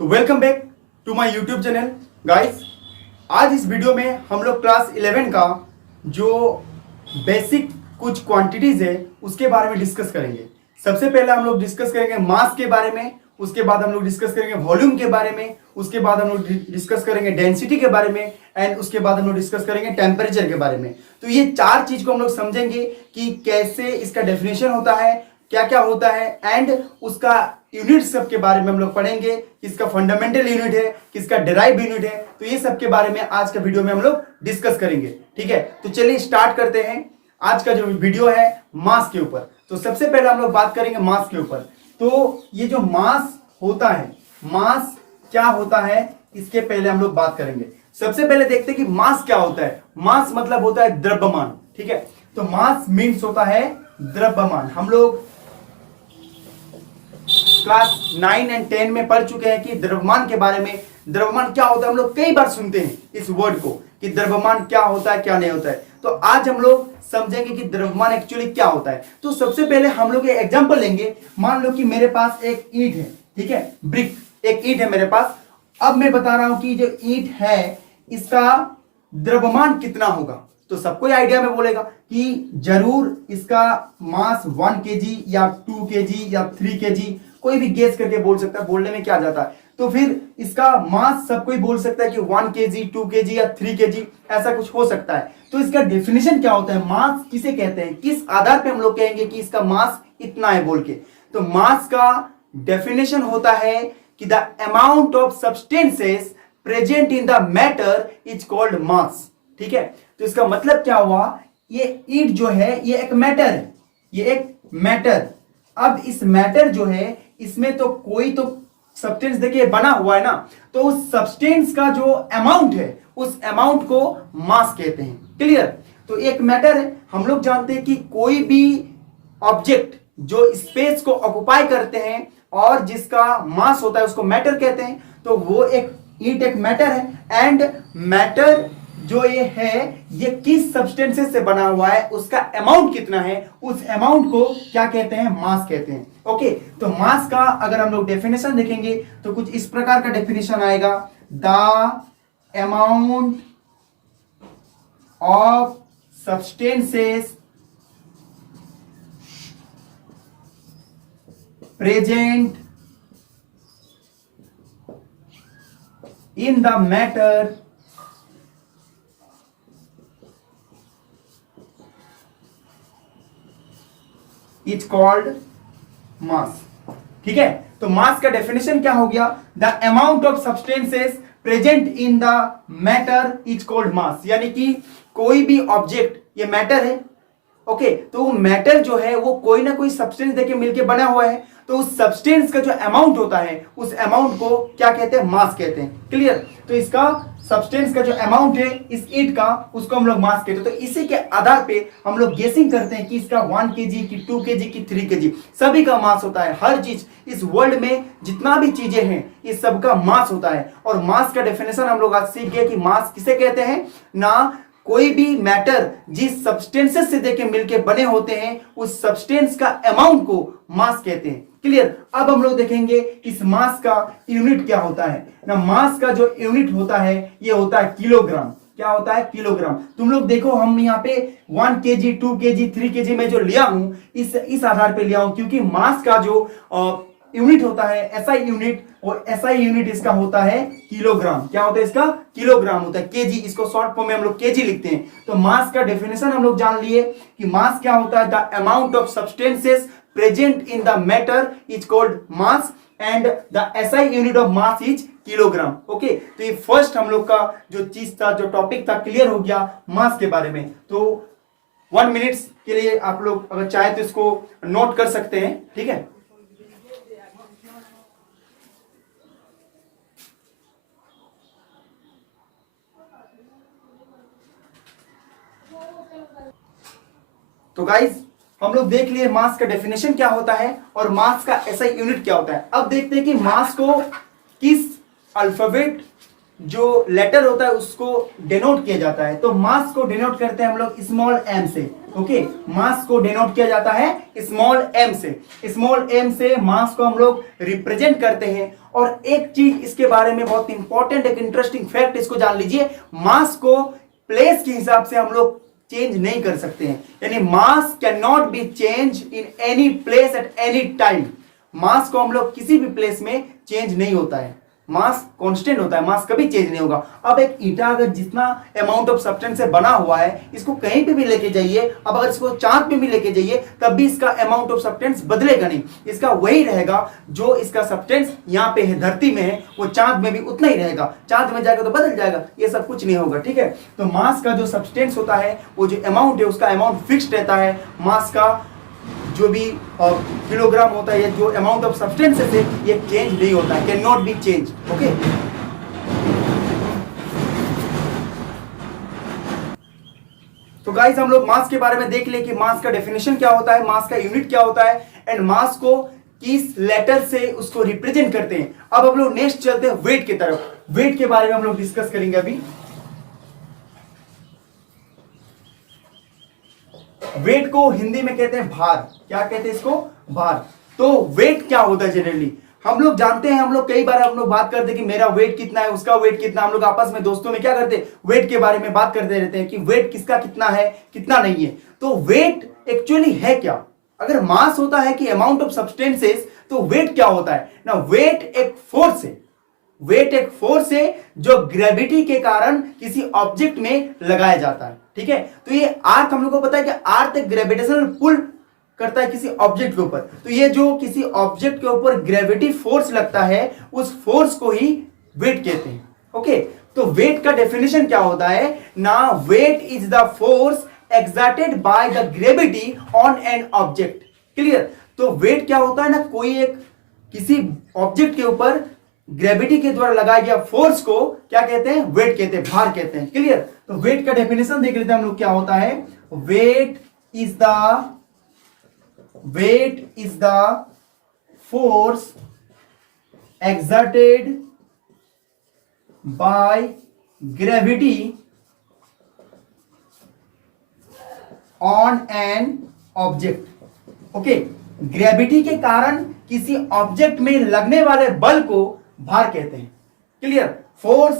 तो welcome back to my YouTube channel guys. आज इस वीडियो में हम लोग क्लास 11 का जो बेसिक कुछ क्वांटिटीज है उसके बारे में डिस्कस करेंगे। सबसे पहले हम लोग डिस्कस करेंगे मास के बारे में, उसके बाद हम लोग डिस्कस करेंगे वॉल्यूम के बारे में, उसके बाद हम लोग डिस्कस करेंगे डेंसिटी के बारे में एंड उसके बाद हम लोग डिस्कस करेंगे टेम्परेचर के बारे में। तो ये चार चीज को हम लोग समझेंगे कि कैसे इसका डेफिनेशन होता है, क्या क्या होता है एंड उसका यूनिट सब के बारे में हम लोग पढ़ेंगे। किसका फंडामेंटल यूनिट है, किसका डिराइव यूनिट है, तो ये सब के बारे में आज का वीडियो में हम लोग डिस्कस करेंगे। ठीक है, तो चलिए स्टार्ट करते हैं। आज का जो वीडियो है मास के ऊपर। तो सबसे पहले हम लोग बात करेंगे मास के ऊपर। तो ये जो मास होता है, मास क्या होता है, इसके पहले हम लोग बात करेंगे। सबसे पहले देखते हैं कि मास क्या होता है। मास मतलब होता है द्रव्यमान। ठीक है, तो मास मीन्स होता है द्रव्यमान। हम लोग क्लास 9 एंड 10 में पढ़ चुके हैं कि द्रव्यमान के बारे में। द्रव्यमान क्या होता है हम लोग कई बार सुनते हैं इस वर्ड को कि द्रव्यमान क्या होता है, क्या नहीं होता है। तो आज हम लोग समझेंगे कि द्रव्यमान एक्चुअली क्या होता है। तो सबसे पहले हम लोग एक एग्जांपल लेंगे। मान लो कि मेरे पास एक ईंट है, ठीक है, ब्रिक, एक ईंट है मेरे पास। अब मैं बता रहा हूं कि जो ईंट है इसका द्रव्यमान कितना होगा। तो सबको आइडिया में बोलेगा कि जरूर इसका मास 1 kg या 2 kg या 3 kg, कोई भी गेस करके बोल सकता है, बोलने में क्या जाता है। तो फिर इसका मास सब कोई बोल सकता है कि 1 kg, 2 kg या 3 kg, ऐसा कुछ हो सकता है। तो इसका डेफिनेशन क्या होता है, मास किसे कहते हैं, किस आधार पे हम लोग कहेंगे कि इसका मास इतना है बोल के। तो मास का डेफिनेशन होता है कि the amount of substances present in the matter is called मास। ठीक है, तो इसका मतलब क्या हुआ, ये ईंट जो है ये एक मैटर है, ये एक मैटर। अब इस मैटर जो है इसमें तो कोई तो सब्सटेंस देखिए बना हुआ है ना, तो उस सब्सटेंस का जो अमाउंट है उस अमाउंट को मास कहते हैं। क्लियर। तो एक मैटर है, हम लोग जानते हैं कि कोई भी ऑब्जेक्ट जो स्पेस को ऑक्युपाई करते हैं और जिसका मास होता है उसको मैटर कहते हैं। तो वो एक ईंट एक मैटर है एंड मैटर जो ये है ये किस सब्सटेंसेस से बना हुआ है, उसका अमाउंट कितना है, उस अमाउंट को क्या कहते हैं, मास कहते हैं। ओके, तो मास का अगर हम लोग डेफिनेशन देखेंगे तो कुछ इस प्रकार का डेफिनेशन आएगा, the amount of substances present in the matter is called मास। ठीक है, तो मास का डेफिनेशन क्या हो गया, the amount of substances present in the matter is called मास। यानी कि कोई भी ऑब्जेक्ट, ये मैटर है, ओके, तो वो मैटर जो है वो कोई ना कोई सब्सटेंस देके मिलके बना हुआ है। तो उस सब्सटेंस का जो अमाउंट होता है उस अमाउंट को क्या कहते हैं, मास कहते हैं। क्लियर। तो इसका सब्सटेंस का जो अमाउंट है इस ईंट का, उसको हम लोग मास कहते हैं। तो इसी के आधार पे हम लोग गेसिंग करते हैं कि इसका 1 kg की 2 kg की 3 kg, सभी का मास होता है। हर चीज इस वर्ल्ड में जितना भी चीजें हैं इस सब का मास होता है। और मास का डेफिनेशन हम लोग आज सीख गए कि मास किसे कहते हैं ना, कोई भी मैटर जिस सब्सटेंसेस से देके मिलके बने होते हैं उस सब्सटेंस का अमाउंट को मास कहते हैं। क्लियर। अब हम लोग देखेंगे इस मास का यूनिट क्या होता है ना। मास का जो यूनिट होता है ये होता है किलोग्राम। क्या होता है, किलोग्राम। तुम लोग देखो हम यहाँ पे 1 kg, 2 kg, 3 kg में जो लिया हूं इस आधार पे लिया हूं क्योंकि मास का जो यूनिट होता है एसआई यूनिट, और एसआई यूनिट इसका होता है किलोग्राम। क्या होता है इसका, किलोग्राम होता है। केजी, इसको शॉर्ट फॉर्म में हम लोग केजी लिखते हैं। तो मास का डेफिनेशन हम लोग जान लिए कि मास क्या होता है, the amount of substances present in the matter is called mass and the SI unit of mass is kilogram. Okay, तो ये फर्स्ट हम लोग का जो चीज था, जो टॉपिक था, क्लियर हो गया मास के बारे में। तो 1 मिनट के लिए आप लोग अगर चाहे तो इसको नोट कर सकते हैं। ठीक है, तो गाइज हम लोग देख लिए मास का डेफिनेशन क्या होता है और मास का एसआई यूनिट क्या होता है। अब देखते हैं कि मास को किस अल्फाबेट जो लेटर होता है उसको डिनोट किया जाता है। तो मास को डिनोट करते हैं हम लोग स्मॉल एम से। ओके, मास को डिनोट किया जाता है स्मॉल एम से। स्मॉल एम से मास को हम लोग रिप्रेजेंट करते हैं। और एक चीज इसके बारे में बहुत इंपॉर्टेंट, एक इंटरेस्टिंग फैक्ट इसको जान लीजिए, मास को प्लेस के हिसाब से हम लोग चेंज नहीं कर सकते हैं। यानी mass can not be change in any place at any time. Mass को हम लोग किसी भी प्लेस में चेंज नहीं होता है, मास कांस्टेंट होता है, मास कभी चेंज नहीं होगा। अब एक ईटा अगर जितना अमाउंट ऑफ सब्सटेंस से बना हुआ है, इसको कहीं पे भी लेके जाइए, अब अगर इसको चांद पे भी लेके जाइए तब भी इसका अमाउंट ऑफ सब्सटेंस बदलेगा नहीं, इसका वही रहेगा जो इसका सब्सटेंस यहाँ पे है, धरती में है, वो चांद में भी उतना ही रहेगा। चांद में जाएगा तो बदल जाएगा, ये सब कुछ नहीं होगा। ठीक है, तो मास का जो सब्सटेंस होता है, वो जो अमाउंट है उसका अमाउंट फिक्स्ड रहता है। मास का जो भी किलोग्राम होता है, जो अमाउंट ऑफ सब्सटेंसेस है, ये चेंज नहीं होता है, can not be change. Okay, तो गाइस हम लोग मास के बारे में देख ले कि मास का डेफिनेशन क्या होता है, मास का यूनिट क्या होता है, एंड मास को किस लेटर से उसको रिप्रेजेंट करते हैं। अब हम लोग नेक्स्ट चलते हैं वेट की तरफ। वेट के बारे में हम लोग डिस्कस करेंगे अभी। वेट को हिंदी में कहते हैं भार। क्या कहते हैं इसको? भार। तो वेट क्या होता है जनरली हम लोग जानते हैं, हम लोग कई बार हम लोग बात करते हैं कि मेरा वेट कितना है, उसका वेट कितना। हम लोग आपस में दोस्तों में क्या करते हैं, वेट के बारे में बात करते रहते हैं कि वेट किसका कितना है, कितना नहीं है। तो वेट एक्चुअली है क्या? अगर मास होता है कि अमाउंट ऑफ सब्सटेंसेस, तो वेट क्या होता है ना? वेट एक फोर्स है। वेट एक फोर्स है जो ग्रेविटी के कारण किसी ऑब्जेक्ट में लगाया जाता है। ठीक है, तो ये अर्थ हम लोग को पता है कि अर्थ एक ग्रेविटेशनल पुल करता है किसी ऑब्जेक्ट के ऊपर। तो ये जो किसी ऑब्जेक्ट के ऊपर ग्रेविटी फोर्स लगता है, उस फोर्स को ही वेट कहते हैं। ओके, तो वेट का डेफिनेशन क्या होता है ना? Weight is the force exerted by the gravity on an object. Clear? तो वेट क्या होता है ना, कोई एक किसी ऑब्जेक्ट के ऊपर ग्रेविटी के द्वारा लगाया गया फोर्स को क्या कहते हैं? वेट कहते हैं, भार कहते हैं। क्लियर? तो वेट का डेफिनेशन देख लेते हैं हम लोग क्या होता है। Weight is the force exerted by gravity on an object। Okay, gravity के कारण किसी ऑब्जेक्ट में लगने वाले बल को भार कहते हैं। Clear? Force,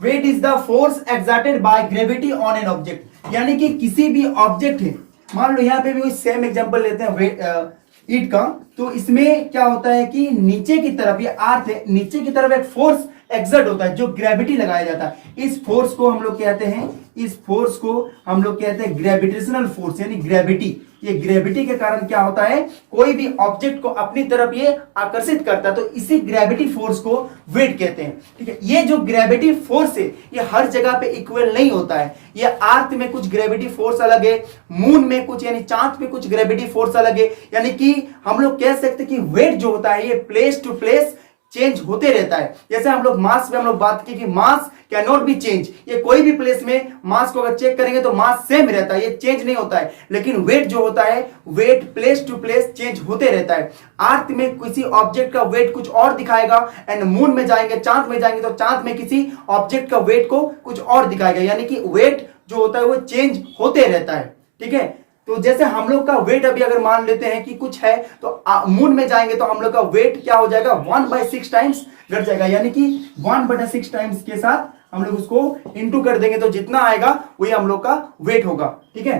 weight is the force exerted by gravity on an object, यानी कि किसी भी ऑब्जेक्ट है, मान लो यहां पे भी सेम एग्जांपल लेते हैं ईट का। तो इसमें क्या होता है कि नीचे की तरफ, ये अर्थ है, नीचे की तरफ एक फोर्स एक्सर्ट होता है जो ग्रेविटी लगाया जाता है। इस फोर्स को हम लोग कहते हैं, इस फोर्स को हम लोग कहते हैं ग्रेविटेशनल फोर्स, यानी ग्रेविटी। ये ग्रेविटी के कारण क्या होता है, कोई भी ऑब्जेक्ट को अपनी तरफ ये आकर्षित करता है, तो इसी ग्रेविटी फोर्स को वेट कहते हैं। ठीक है, ये जो ग्रेविटी फोर्स है ये हर जगह पे इक्वल नहीं होता है। ये अर्थ में कुछ ग्रेविटी फोर्स अलग है, मून में कुछ, यानी चांद पे कुछ ग्रेविटी फोर्स अलग है। यानी कि हम लोग कह सकते हैं कि वेट जो होता है ये प्लेस टू प्लेस चेंज होते रहता है। जैसे हम लोग मास में हम लोग बात की कि मास कैन नॉट बी चेंज, ये कोई भी प्लेस में मास को अगर चेक करेंगे तो मास सेम रहता है, ये चेंज नहीं होता है। लेकिन वेट जो होता है, weight place to place change होते रहता है। अर्थ में किसी ऑब्जेक्ट का वेट कुछ और दिखाएगा, एंड मून में जाएंगे, चांद में जाएंगे तो चांद में किसी ऑब्जेक्ट का वेट को कुछ और दिखाएगा। यानी कि वेट जो होता है वो चेंज होते रहता है। ठीक है, तो जैसे हम लोग का वेट अभी अगर मान लेते हैं कि कुछ है, तो मून में जाएंगे तो हम लोग का वेट क्या हो जाएगा, 1/6 टाइम्स घट जाएगा। यानी कि 1/6 टाइम्स के साथ हम लोग उसको इंटू कर देंगे तो जितना आएगा वही हम लोग का वेट होगा। ठीक है,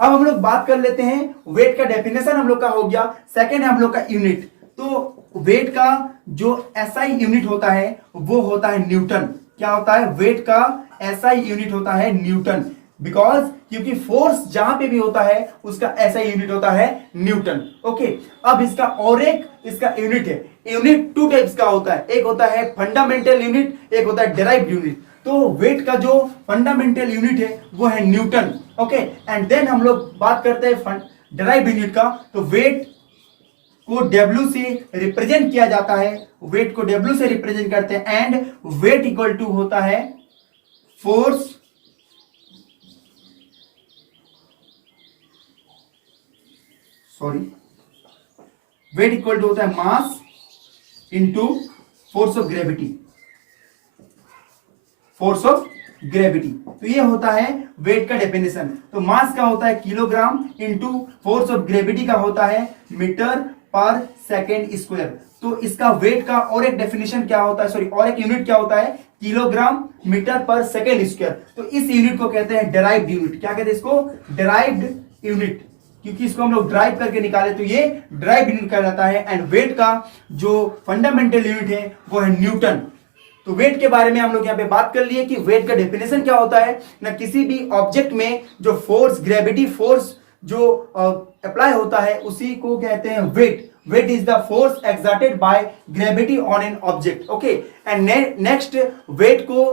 अब हम लोग बात कर लेते हैं, वेट का डेफिनेशन हम लोग का हो गया। सेकेंड है हम लोग का यूनिट। तो वेट का जो एसआई यूनिट होता है वो होता है न्यूटन। क्या होता है? वेट का एसआई यूनिट होता है न्यूटन। बिकॉज क्योंकि फोर्स जहां पे भी होता है उसका ऐसा यूनिट होता है न्यूटन। ओके, अब इसका और एक इसका यूनिट है। यूनिट टू टाइप्स का होता है, एक होता है फंडामेंटल यूनिट, एक होता है डेराइव्ड यूनिट। तो वेट का जो फंडामेंटल यूनिट है वो है न्यूटन। ओके, एंड देन हम लोग बात करते हैं डेराइव्ड यूनिट का। तो वेट को W से रिप्रेजेंट किया जाता है, वेट को W से रिप्रेजेंट करते हैं, एंड वेट इक्वल टू होता है फोर्स वेट इक्वल टू होता है mass into force of gravity. Force of gravity. तो ये होता है वेट का डेफिनेशन। तो मास का होता है kilogram into force of gravity का होता है मीटर पर सेकेंड स्क्वायर। तो इसका वेट का और एक डेफिनेशन क्या होता है, सॉरी और एक यूनिट क्या होता है, किलोग्राम मीटर पर सेकेंड स्क्वायर। तो इस यूनिट को कहते हैं डेराइव्ड यूनिट। क्या कहते हैं इसको, डेराइव्ड यूनिट, क्योंकि इसको हम लोग ड्राइव करके निकाले तो ये ड्राइव यूनिट कहलाता है। एंड वेट का जो फंडामेंटल यूनिट है वो है न्यूटन। तो वेट के बारे में हम लोग यहाँ पे बात कर लिए कि वेट का डेफिनेशन क्या होता है ना, किसी भी ऑब्जेक्ट में जो फोर्स, ग्रेविटी फोर्स जो अप्लाई होता है उसी को कहते हैं weight. Weight is the force exerted by gravity on an object. Okay, and next weight को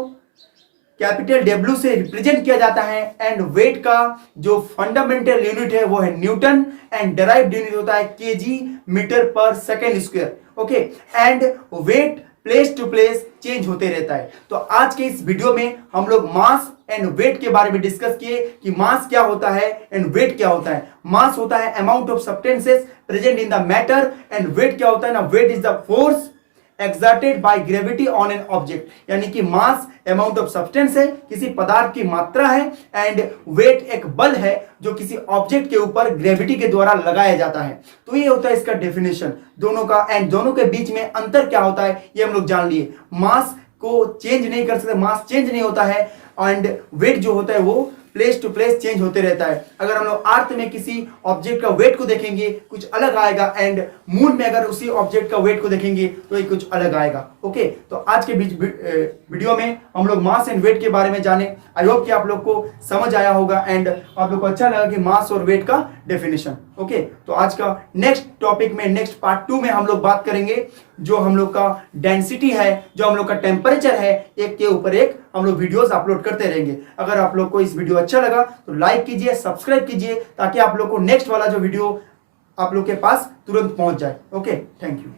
कैपिटल डब्ल्यू से रिप्रेजेंट किया जाता है। एंड वेट का जो फंडामेंटल यूनिट है वो है न्यूटन। एंड डेराइव्ड यूनिट होता है केजी मीटर पर second square. Okay, and weight place to place change होते रहता है। तो आज के इस वीडियो में हम लोग मास एंड वेट के बारे में डिस्कस किए कि मास क्या होता है एंड वेट क्या होता है। मास होता है amount of substances present in the matter. And weight क्या होता है ना, weight is the force exerted by gravity on an object. यानी कि मास अमाउंट ऑफ सब्सटेंस है, किसी पदार्थ की मात्रा है। एंड वेट एक बल है जो किसी ऑब्जेक्ट के ऊपर ग्रेविटी के द्वारा लगाया जाता है। तो ये होता है इसका डेफिनेशन दोनों का। एंड दोनों के बीच में अंतर क्या होता है ये हम लोग जान लिए। मास को चेंज नहीं कर सकते, मास चेंज नहीं होता है। एंड वेट जो होता है वो प्लेस टू प्लेस चेंज होते रहता है। अगर हम लोग अर्थ में किसी ऑब्जेक्ट का वेट को देखेंगे कुछ अलग आएगा। एंड मून में अगर उसी ऑब्जेक्ट का वेट को देखेंगे तो ये कुछ अलग आएगा। ओके, तो आज के वीडियो में हम लोग मास एंड वेट के बारे में जाने। आई होप कि आप लोग को समझ आया होगा एंड आप लोग को अच्छा लगा कि मास और वेट का डेफिनेशन। ओके, तो आज का नेक्स्ट टॉपिक में, नेक्स्ट पार्ट 2 में हम लोग बात करेंगे जो हम लोग का डेंसिटी है, जो हम लोग का टेम्परेचर है। एक के ऊपर एक हम लोग वीडियोस अपलोड करते रहेंगे। अगर आप लोग को इस वीडियो अच्छा लगा तो लाइक कीजिए, सब्सक्राइब कीजिए, ताकि आप लोग को नेक्स्ट वाला जो वीडियो आप लोग के पास तुरंत पहुंच जाए। Okay, thank you.